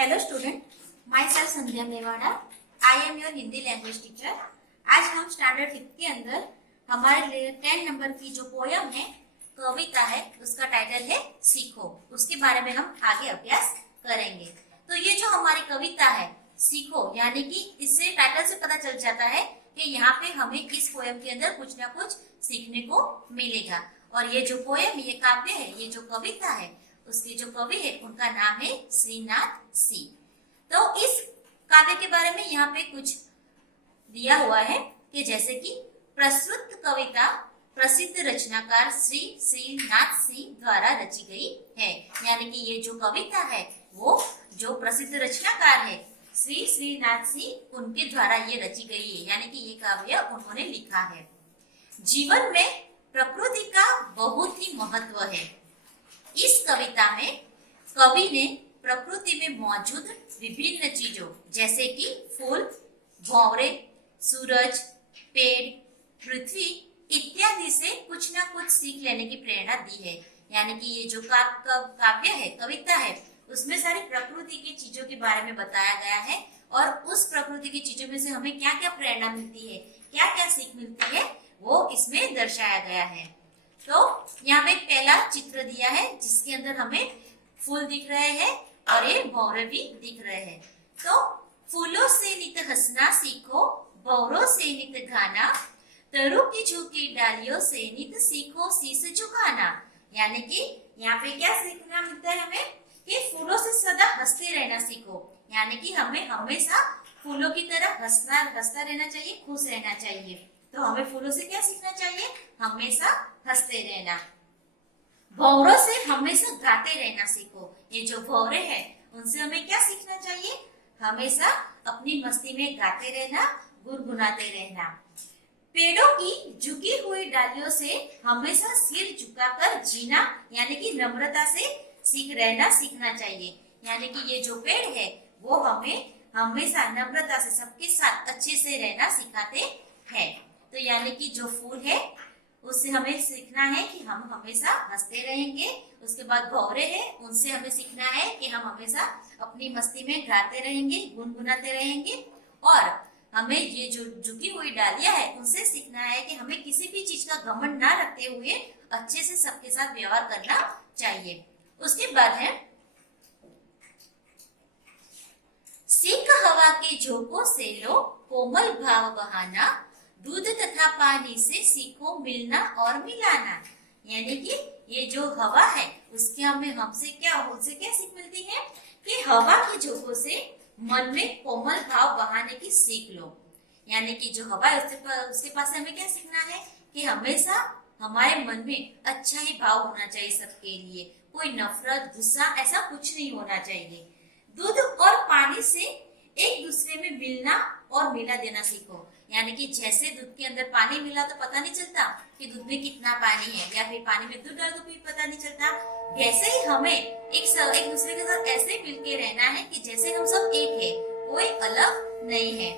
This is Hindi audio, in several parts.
Hello student, myself Sandhya Mewada. I am your Hindi language teacher. आज हम स्टैंडर्ड 5 के अंदर हमारे लिए 10 नंबर की जो पोयम है, कविता है, उसका टाइटल है सीखो। उसके बारे में हम आगे अभ्यास करेंगे। तो ये जो हमारी कविता है सीखो, यानी कि इससे टाइटल से पता चल जाता है कि यहाँ पे हमें इस पोयम के अंदर कुछ ना कुछ सीखने को मिलेगा। और ये जो पोयम, ये काव्य है, ये जो कविता है, उसके जो कवि है उनका नाम है श्रीनाथ सी। तो इस काव्य के बारे में यहाँ पे कुछ दिया हुआ है कि जैसे कि प्रस्तुत कविता प्रसिद्ध रचनाकार श्री श्रीनाथ सी द्वारा रची गई है। यानी कि ये जो कविता है वो जो प्रसिद्ध रचनाकार है श्री श्रीनाथ सी, उनके द्वारा ये रची गई है। यानी कि ये काव्य उन्होंने लिखा है। जीवन में प्रकृति का बहुत ही महत्व है। इस कविता में कवि ने प्रकृति में मौजूद विभिन्न चीजों जैसे कि फूल, भंवरे, सूरज, पेड़, पृथ्वी इत्यादि से कुछ ना कुछ सीख लेने की प्रेरणा दी है। यानी कि ये जो काव्य है, कविता है, उसमें सारी प्रकृति की चीजों के बारे में बताया गया है और उस प्रकृति की चीजों में से हमें क्या क्या प्रेरणा मिलती है, क्या क्या सीख मिलती है, वो इसमें दर्शाया गया है। तो यहाँ पे पहला चित्र दिया है जिसके अंदर हमें फूल दिख रहे हैं और ये भंवरे भी दिख रहे हैं। तो फूलों से नित हंसना सीखो, भंवरों से नित गाना, तरू की झुकी डालियों से नित सीखो शीश झुकाना। यानी कि यहाँ पे क्या सीखना मिलता है हमें कि फूलों से सदा हंसते रहना सीखो। यानी कि हमें हमेशा फूलों की तरह हंसता रहना चाहिए, खुश रहना चाहिए। तो हमें फूलों से क्या सीखना चाहिए? हमेशा हंसते रहना। भंवरों से हमेशा गाते रहना सीखो। ये जो भंवरे हैं उनसे हमें क्या सीखना चाहिए? हमेशा अपनी मस्ती में गाते रहना, गुनगुनाते रहना। पेड़ों की झुकी हुई डालियों से हमेशा सिर झुकाकर जीना, यानी कि नम्रता से सीखना चाहिए। यानी कि ये जो पेड़ है वो हमें हमेशा नम्रता से सबके साथ अच्छे से रहना सिखाते हैं। तो यानी कि जो फूल है उससे हमें सीखना है कि हम हमेशा हंसते रहेंगे। उसके बाद भंवरे हैं, उनसे हमें सीखना है कि हम हमेशा अपनी मस्ती में गाते रहेंगे, गुनगुनाते रहेंगे। और हमें ये जो झुकी हुई डालियां है उनसे सीखना है कि हमें किसी भी चीज का घमंड ना रखते हुए अच्छे से सबके साथ व्यवहार करना चाहिए। उसके बाद है सीख हवा के झोंकों से लो कोमल भाव बहाना, दूध तथा पानी से सीखो मिलना और मिलाना। यानी कि ये जो हवा है उसके हमसे क्या सीख मिलती है कि हवा के झोंकों से मन में कोमल भाव बहाने की सीख लो। यानी कि जो हवा है उसके पास हमें क्या सीखना है कि हमेशा हमारे मन में अच्छा ही भाव होना चाहिए सबके लिए, कोई नफरत, गुस्सा ऐसा कुछ नहीं होना चाहिए। दूध और पानी से एक दूसरे में मिलना और मिला देना सीखो। यानी कि जैसे दूध के अंदर पानी मिला तो पता नहीं चलता कि दूध में कितना पानी है, या फिर पानी में दूध डाल तो भी पता नहीं चलता। वैसे ही हमें एक दूसरे के साथ ऐसे मिलके रहना है कि जैसे हम सब एक है, कोई अलग नहीं है।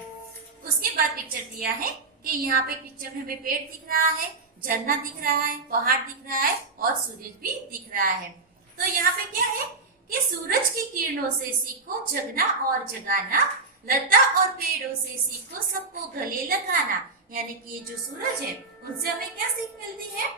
उसके बाद पिक्चर दिया है कि यहाँ पे पिक्चर में हमें पेड़ दिख रहा है, झरना दिख रहा है, पहाड़ दिख रहा है और सूरज भी दिख रहा है। तो यहाँ पे क्या है कि सूरज की किरणों से सीखो जगना और जगाना, लता और पेड़ों से सीखो सबको गले लगाना। यानी कि ये जो सूरज है उनसे हमें क्या सीख मिलती है?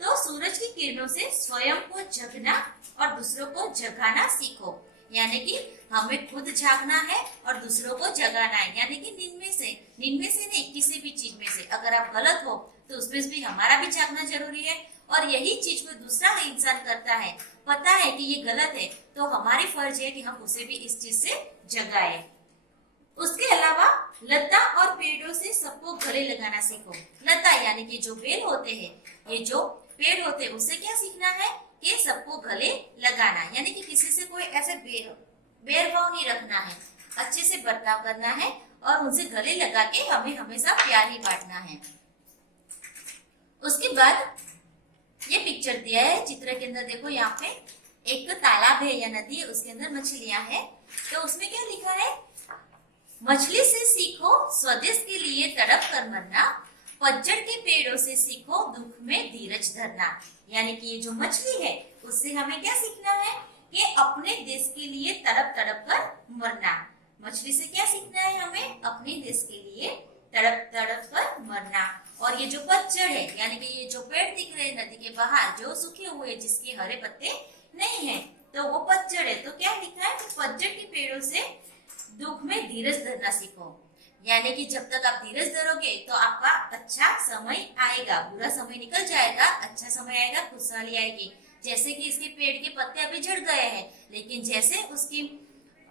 तो सूरज की किरणों से स्वयं को जगना और दूसरों को जगाना सीखो। यानी कि हमें खुद जागना है और दूसरों को जगाना है। यानी कि नींद में से नहीं, किसी भी चीज में से अगर आप गलत हो तो उसमें भी हमारा भी जागना जरूरी है। और यही चीज को दूसरा इंसान करता है, पता है कि ये गलत है, तो हमारी फर्ज है कि हम उसे भी इस चीज से जगाए। उसके अलावा लता और पेड़ों से सबको गले लगाना सीखो। लता यानी कि जो बेल होते हैं, ये जो पेड़ होते हैं, उससे क्या सीखना है कि सबको गले लगाना। यानी कि किसी से कोई ऐसे भेदभाव नहीं रखना है, अच्छे से बर्ताव करना है और उनसे गले लगा के हमें हमेशा प्यार ही बांटना है। उसके बाद ये पिक्चर दिया है चित्र के अंदर, देखो यहाँ पे एक तालाब है या नदी है, उसके अंदर मछलियां हैं। तो उसमें क्या लिखा है? मछली से सीखो स्वदेश के लिए तड़प कर मरना, पतझड़ के पेड़ों से सीखो दुख में धीरज धरना। यानी कि ये जो मछली है उससे हमें क्या सीखना है कि अपने देश के लिए तड़प तड़प कर मरना। मछली से क्या सीखना है हमें? अपने देश के लिए तड़प तड़प कर मरना। और ये जो पतझड़ है, यानी कि ये जो पेड़ दिख रहे हैं नदी के बाहर जो सूखे हुए जिसके हरे पत्ते नहीं है, तो वो पतझड़ है। तो क्या लिखा है? पतझड़ के पेड़ों से दुख में धीरज धरना सीखो। यानी कि जब तक आप धीरज धरोगे तो आपका अच्छा समय आएगा, बुरा समय निकल जाएगा, अच्छा समय आएगा, खुशहाली आएगी। जैसे कि इसके पेड़ के पत्ते अभी झड़ गए हैं, लेकिन जैसे उसकी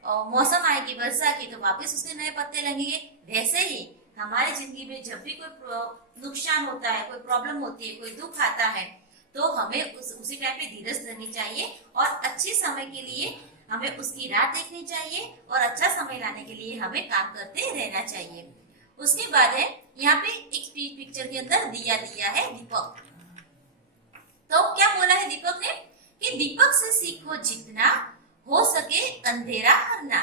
मौसम आएगी वर्षा की तो वापस उसके नए पत्ते लगेंगे। वैसे ही हमारी जिंदगी में जब भी कोई नुकसान होता है, कोई प्रॉब्लम होती है, कोई दुख आता है, तो हमें उसी टाइम पे धीरज धरनी चाहिए और अच्छे समय के लिए हमें उसकी राह देखनी चाहिए और अच्छा समय लाने के लिए हमें काम करते रहना चाहिए। उसके बाद है यहाँ पे एक पिक्चर के अंदर दिया दिया है दीपक। तो क्या बोला है दीपक ने कि दीपक से सीखो जितना हो सके अंधेरा हरना,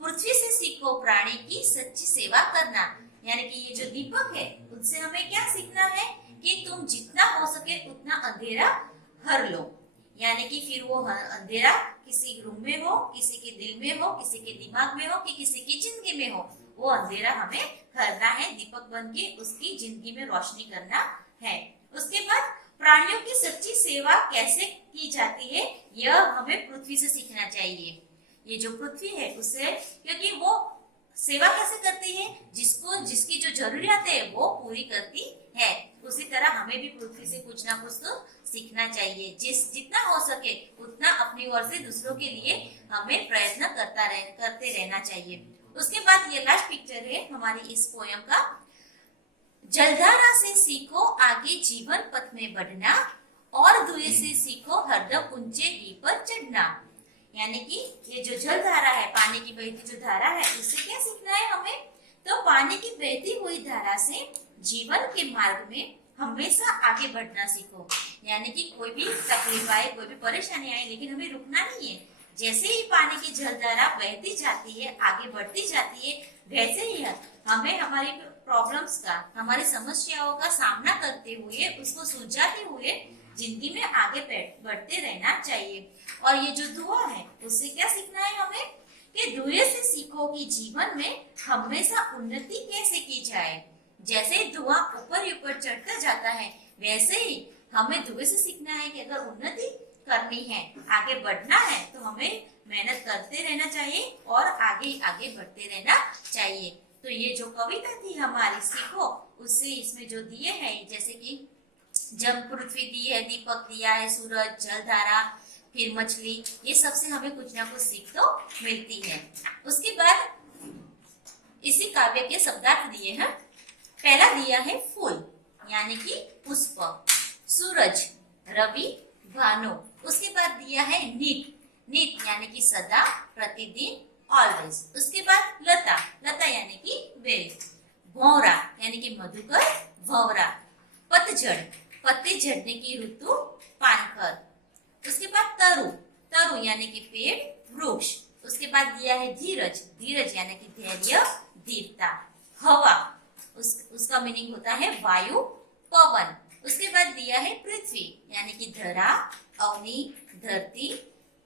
पृथ्वी से सीखो प्राणी की सच्ची सेवा करना। यानी कि ये जो दीपक है उससे हमें क्या सीखना है कि तुम जितना हो सके उतना अंधेरा हर लो। यानी कि फिर वो अंधेरा किसी रूम में हो, किसी के दिल में हो, किसी के दिमाग में हो, कि किसी की जिंदगी में हो, वो अंधेरा हमें हरना है, दीपक बन के उसकी जिंदगी में रोशनी करना है। उसके बाद प्राणियों की सच्ची सेवा कैसे की जाती है यह हमें पृथ्वी से सीखना चाहिए। ये जो पृथ्वी है उससे, क्योंकि वो सेवा कैसे करती है, जिसकी जो जरूरियात है वो पूरी करती है। उसी तरह हमें भी पृथ्वी से कुछ ना कुछ तो सीखना चाहिए। जितना हो सके उतना अपनी ओर से दूसरों के लिए हमें प्रयत्न करते रहना चाहिए। उसके बाद ये लास्ट पिक्चर है हमारी इस पोयम का। जलधारा से सीखो आगे जीवन पथ में बढ़ना और धुएं से सीखो हरदम ऊंचे ही पर चढ़ना। यानी कि ये जो जलधारा है, पानी की बहती जो धारा है, उससे क्या सीखना है हमें? तो पानी की बहती हुई धारा से जीवन के मार्ग में हमेशा आगे बढ़ना सीखो। यानी कि कोई भी तकलीफ आए, कोई भी परेशानी आए, लेकिन हमें रुकना नहीं है। जैसे ही पानी की जलधारा बहती जाती है, आगे बढ़ती जाती है, वैसे ही हमें हमारी प्रॉब्लम्स का, हमारी समस्याओं का सामना करते हुए, उसको सुलझाते हुए जिंदगी में आगे बढ़ते रहना चाहिए। और ये जो धुआं है उससे क्या सीखना है हमें कि धुएं से सीखो कि जीवन में हमेशा उन्नति कैसे की जाए। जैसे धुआं ऊपर ऊपर चढ़ता जाता है, वैसे ही हमें धुएं से सीखना है कि अगर उन्नति करनी है, आगे बढ़ना है, तो हमें मेहनत करते रहना चाहिए और आगे आगे बढ़ते रहना चाहिए। तो ये जो कविता थी हमारी सीखो, उससे इसमें जो दिए हैं, जैसे कि जब पृथ्वी दी है, दीपक दिया है, सूरज, जलधारा, फिर मछली, ये सबसे हमें कुछ ना कुछ सीख तो मिलती है। उसके बाद इसी काव्य के शब्दार्थ दिए हैं। पहला दिया है फूल यानी कि पुष्प, सूरज, रवि, भानु। उसके बाद दिया है नित, नित यानी कि सदा, प्रतिदिन, ऑलवेज। उसके बाद लता, लता यानी कि बेल, भौरा यानी कि मधुकर, भौरा, पतझड़, पत्ते झड़ने की ऋतु, पानखर। उसके बाद तरु, तरु यानी कि पेड़, वृक्ष। उसके बाद दिया है धीरज, धीरज यानी कि धैर्य, धीरता। हवा, उसका मीनिंग होता है वायु, पवन। उसके बाद दिया है पृथ्वी यानी कि धरा, अग्नि, धरती।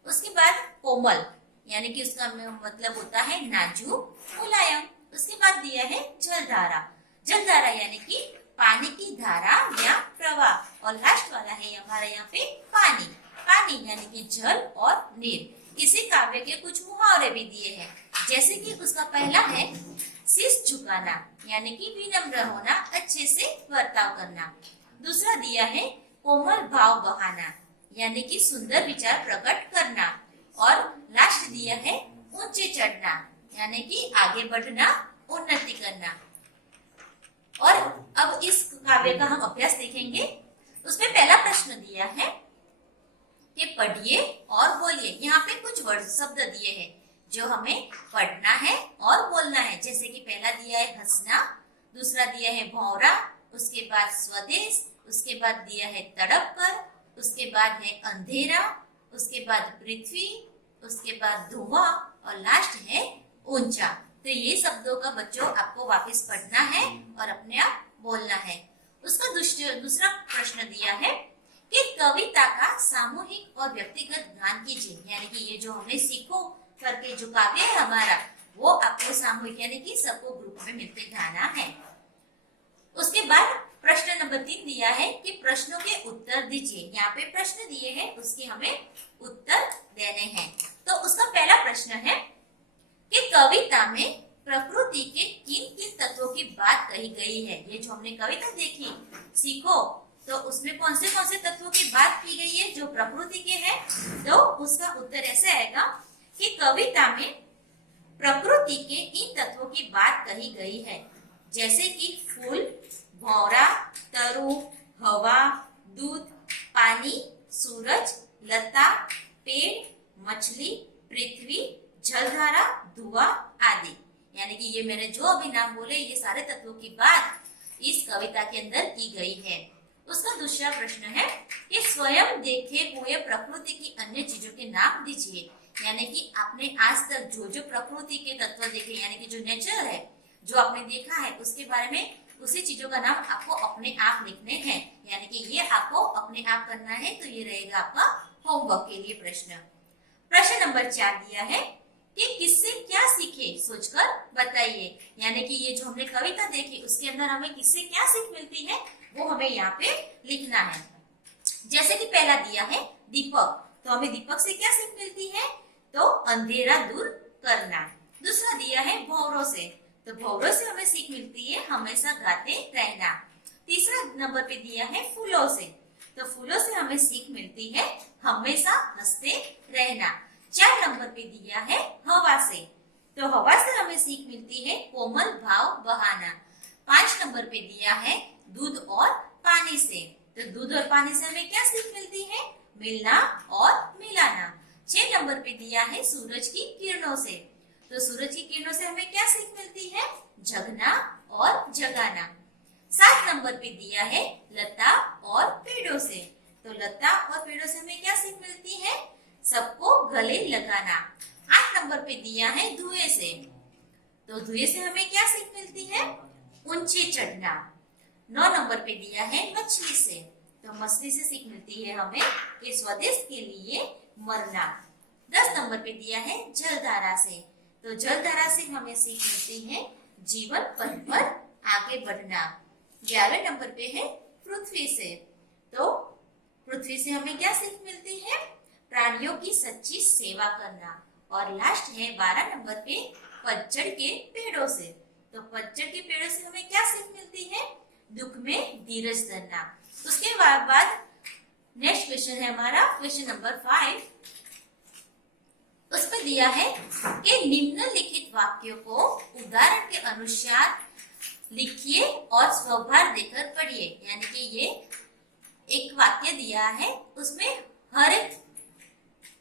उसके बाद कोमल यानी कि उसका मतलब होता है नाजुक, मुलायम। उसके बाद दिया है जलधारा, जलधारा यानी कि पानी की धारा या प्रवाह। और लास्ट वाला है हमारे यहाँ पे पानी, पानी यानी कि जल और नीर। इसी काव्य के कुछ मुहावरे भी दिए हैं, जैसे कि उसका पहला है शीश झुकाना यानी कि विनम्र होना, अच्छे से बर्ताव करना। दूसरा दिया है कोमल भाव बहाना यानी कि सुंदर विचार प्रकट करना। और लास्ट दिया है ऊंचे चढ़ना यानी कि आगे बढ़ना, उन्नति करना। और अब इस काव्य का हम अभ्यास देखेंगे। उसमें पहला प्रश्न दिया है कि पढ़िए और बोलिए। यहाँ पे कुछ वर्ड शब्द दिए हैं जो हमें पढ़ना है और बोलना है। जैसे कि पहला दिया है हंसना, दूसरा दिया है भौरा, उसके बाद स्वदेश, उसके बाद दिया है तड़प कर, उसके बाद है अंधेरा, उसके बाद पृथ्वी, उसके बाद धुआं और लास्ट है ऊंचा। तो ये शब्दों का बच्चों आपको वापस पढ़ना है और अपने आप बोलना है। उसका दूसरा प्रश्न दिया है कि कविता का सामूहिक और व्यक्तिगत गान कीजिए, यानी कि ये जो हमने सीखो करके जो काव्य है हमारा, वो आपको सामूहिक यानी कि सबको ग्रुप में मिलकर गाना है। उसके बाद प्रश्न नंबर 3 दिया है कि प्रश्नों के उत्तर दीजिए। यहाँ पे प्रश्न दिए हैं, उसके हमें उत्तर देने हैं। तो उसका पहला प्रश्न है कि कविता में प्रकृति के किन किन तत्वों की बात कही गई है। ये जो हमने कविता देखी सीखो, तो उसमें कौन से तत्वों की बात की गई है जो प्रकृति के हैं। तो उसका उत्तर ऐसे आएगा कि कविता में प्रकृति के इन तत्वों की बात कही गई है, जैसे कि फूल, भौरा, तरु, हवा, दूध, पानी, सूरज, लता, पेड़, मछली, पृथ्वी, जलधारा, धुआं आदि। यानी कि ये मैंने जो अभी नाम बोले, ये सारे तत्वों की बात इस कविता के अंदर की गई है। उसका दूसरा प्रश्न है कि स्वयं देखे हुए प्रकृति की अन्य चीजों के नाम दीजिए। यानी कि आपने आज तक जो जो प्रकृति के तत्व देखे, यानी कि जो नेचर है, जो आपने देखा है, उसके बारे में उसी चीजों का नाम आपको अपने आप लिखने हैं। यानी कि ये आपको अपने आप करना है। तो ये रहेगा आपका होमवर्क के लिए प्रश्न। प्रश्न नंबर 4 दिया है कि किससे क्या सीखे, सोचकर बताइए। यानी कि ये जो हमने कविता देखी, उसके अंदर हमें किससे क्या सीख मिलती है, वो हमें यहाँ पे लिखना है। जैसे कि पहला दिया है दीपक, तो हमें दीपक से क्या सीख मिलती है, तो अंधेरा दूर करना। दूसरा दिया है भौरों से, तो भौरों से हमें सीख मिलती है हमेशा गाते रहना। तीसरा नंबर पे दिया है फूलों से, तो फूलों से हमें सीख मिलती है हमेशा हंसते रहना। 4 नंबर पे दिया है हवा से, तो हवा से हमें सीख मिलती है कोमल भाव बहाना। 5 नंबर पे दिया है दूध और पानी से, तो दूध और पानी से हमें क्या सीख मिलती है, मिलना और मिलाना। 6 नंबर पे दिया है सूरज की किरणों से, तो सूरज की किरणों से हमें क्या सीख मिलती है, जगना और जगाना। 7 नंबर पे दिया है लता और पेड़ों से, तो लता और पेड़ों से हमें क्या सीख मिलती है, सबको गले लगाना। 8 नंबर पे दिया है धुएं से, तो धुएं से हमें क्या सीख मिलती है, ऊंचे चढ़ना। 9 नंबर पे दिया है मछली से, तो मछली से सीख मिलती है हमें कि स्वदेश के लिए मरना। 10 नंबर पे दिया है जलधारा से, तो जलधारा से हमें सीख मिलती है जीवन पथ पर आगे बढ़ना। 11वें नंबर पे है पृथ्वी से, तो पृथ्वी से हमें क्या सीख मिलती है, प्राणियों की सच्ची सेवा करना। और लास्ट है 12 नंबर पे पतझड़ के पेड़ों से, तो पतझड़ के पेड़ों से हमें क्या सीख मिलती है, दुख में धीरज धरना। उसके बाद नेक्स्ट क्वेश्चन है हमारा क्वेश्चन नंबर 5। उस पर दिया है कि निम्नलिखित वाक्यों को उदाहरण के अनुसार लिखिए और स्वभार देकर पढ़िए। यानी कि ये एक वाक्य दिया है, उसमें हर एक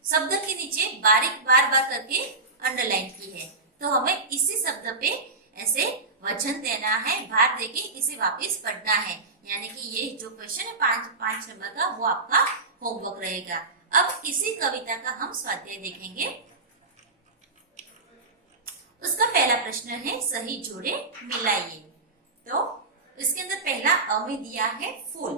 शब्द के नीचे बारीक बार बार करके अंडरलाइन की है, तो हमें इसी शब्द पे ऐसे वचन देना है, भार देके इसे वापस पढ़ना है। यानी कि ये जो क्वेश्चन है 5 नंबर का, वो आपका होमवर्क रहेगा। अब इसी कविता का हम स्वाध्याय देखेंगे। उसका पहला प्रश्न है सही जोड़े मिलाइए। तो इसके अंदर पहला अ में दिया है फूल,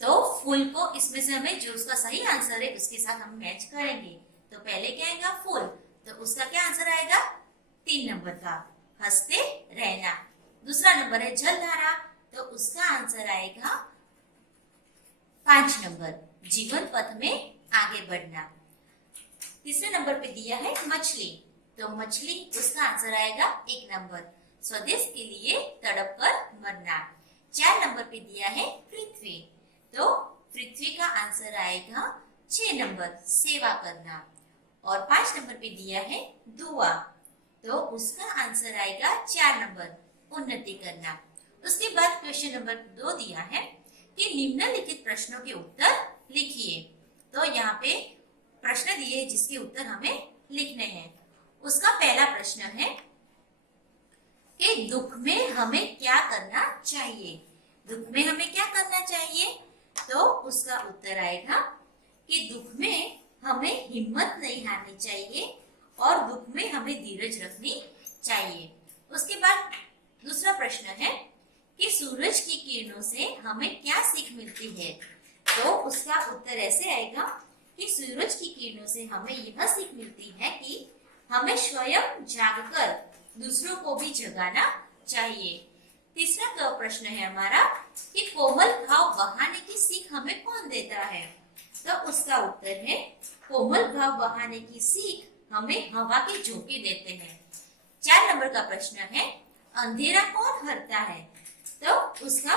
तो फूल को इसमें से हमें जो उसका सही आंसर है उसके साथ हम मैच करेंगे। तो पहले क्या आएगा फूल, तो उसका क्या आंसर आएगा 3 नंबर का हंसते रहना। दूसरा नंबर है जलधारा, तो उसका आंसर आएगा 5 नंबर जीवन पथ में आगे बढ़ना। तीसरे नंबर पे दिया है मछली, तो मछली उसका आंसर आएगा 1 नंबर स्वदेश के लिए तड़प कर मरना। 4 नंबर पे दिया है पृथ्वी, तो पृथ्वी का आंसर आएगा 6 नंबर सेवा करना। और 5 नंबर पे दिया है धुआं, तो उसका आंसर आएगा 4 नंबर उन्नति करना। उसके बाद क्वेश्चन नंबर 2 दिया है कि निम्नलिखित प्रश्नों के उत्तर लिखिए। तो यहाँ पे प्रश्न दिए जिसके उत्तर हमें लिखने हैं। उसका पहला प्रश्न है कि दुख में हमें क्या करना चाहिए। दुख में हमें क्या करना चाहिए, तो उसका उत्तर आएगा कि दुख में हमें हिम्मत नहीं हारनी चाहिए और दुख में हमें धीरज रखनी चाहिए। उसके बाद दूसरा प्रश्न है कि सूरज की किरणों से हमें क्या सीख मिलती है? तो उसका उत्तर ऐसे आएगा कि सूरज की किरणों से हमें यह सीख मिलती है कि हमें स्वयं जागकर दूसरों को भी जगाना चाहिए। तीसरा प्रश्न है हमारा कि कोमल भाव बहाने की सीख हमें कौन देता है? तो उसका उत्तर है कोमल भाव बहाने की सीख हमें हवा के झोंके देते हैं। 4 नंबर का प्रश्न है अंधेरा कौन हरता है? तो उसका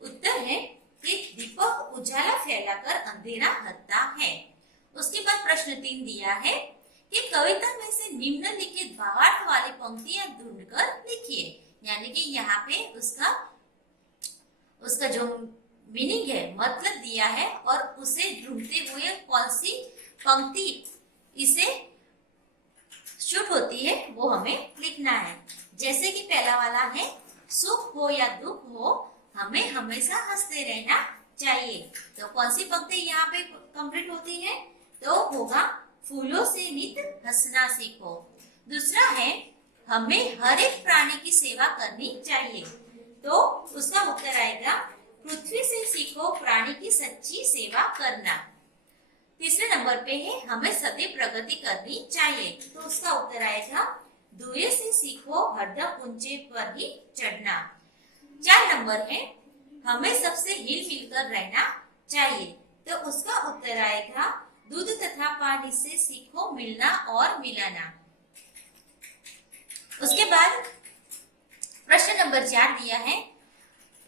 उत्तर है कि दीपक उजाला फैलाकर अंधेरा हरता है। उसके बाद प्रश्न 3 दिया है कि कविता में से निम्नलिखित भावार्थ वाली पंक्तियां ढूंढकर लिखिए। यानी कि यहाँ पे उसका जो मीनिंग है, मतलब दिया है और उसे ढूंढते हुए कौन सी पंक्ति इसे शूट होती है वो हमें लिखना है। जैसे कि पहला वाला है सुख हो या दुख हो हमें हमेशा हंसते रहना चाहिए। तो कौन सी पंक्ति यहाँ पे कंप्लीट होती है? तो होगा फूलों से नित हंसना सीखो। दूसरा है हमें हर एक प्राणी की सेवा करनी चाहिए। तो उसका उत्तर आएगा पृथ्वी से सीखो प्राणी की सच्ची सेवा करना। तीसरे नंबर पे है हमें सदैव प्रगति करनी चाहिए। तो उसका उत्तर आएगा धुएं से सीखो हरदम ऊंचे पर ही चढ़ना। 4 नंबर है हमें सबसे हिल मिलकर रहना चाहिए। तो उसका उत्तर आएगा दूध तथा पानी से सीखो मिलना और मिलाना। उसके बाद प्रश्न नंबर 4 दिया है,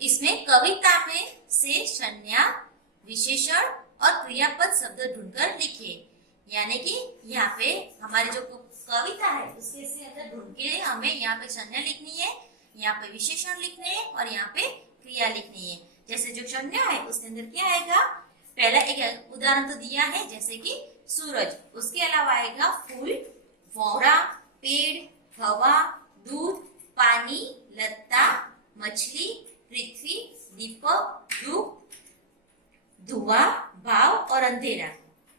इसमें कविता में से संज्ञा, विशेषण और क्रियापद शब्द ढूंढकर लिखिए। यानी कि यहाँ पे हमारी जो कविता है उसके से अंदर ढूंढ के हमें यहाँ पे संज्ञा लिखनी है, यहाँ पे विशेषण लिखने हैं और यहाँ पे क्रिया लिखनी है। जैसे जो संज्ञा है उसके अंदर क्या आएगा? पहला एक उदाहरण तो दिया है जैसे कि सूरज, उसके अलावा आएगा फूल, भौरा, पेड़, हवा, दूध, पानी, लता, मछली, पृथ्वी, दीपक, धूप, धुआं, भाव और अंधेरा।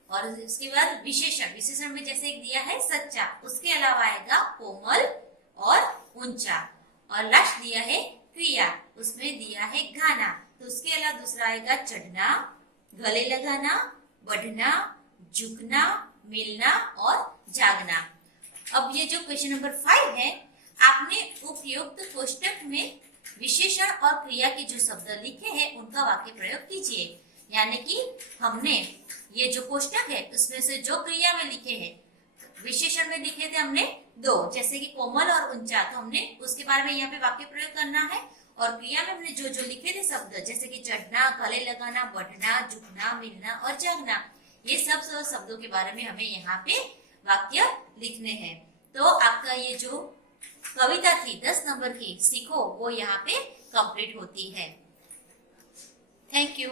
और उसके बाद विशेषण, विशेषण में जैसे एक दिया है सच्चा, उसके अलावा आएगा कोमल और ऊंचा। और लास्ट दिया है क्रिया, उसमें दिया है गाना। तो उसके अलावा दूसरा आएगा चढ़ना, गले लगाना, बढ़ना, झुकना, मिलना और जागना। अब ये जो क्वेश्चन नंबर 5 है, आपने उपयुक्त कोष्टक में विशेषण और क्रिया के जो शब्द लिखे हैं उनका वाक्य प्रयोग कीजिए। यानी कि हमने ये जो कोष्टक है उसमें से जो क्रिया में लिखे हैं, विशेषण में लिखे थे हमने 2, जैसे कि कोमल और ऊंचा, तो हमने उसके बारे में यहाँ पे वाक्य प्रयोग करना है। और क्रिया में हमने जो जो लिखे थे शब्द जैसे कि चढ़ना, गले लगाना, बढ़ना, झुकना, मिलना और जागना, ये सब शब्दों के बारे में हमें यहाँ पे वाक्य लिखने हैं। तो आपका ये जो कविता थी 10 नंबर की सीखो वो यहाँ पे कंप्लीट होती है। Thank you.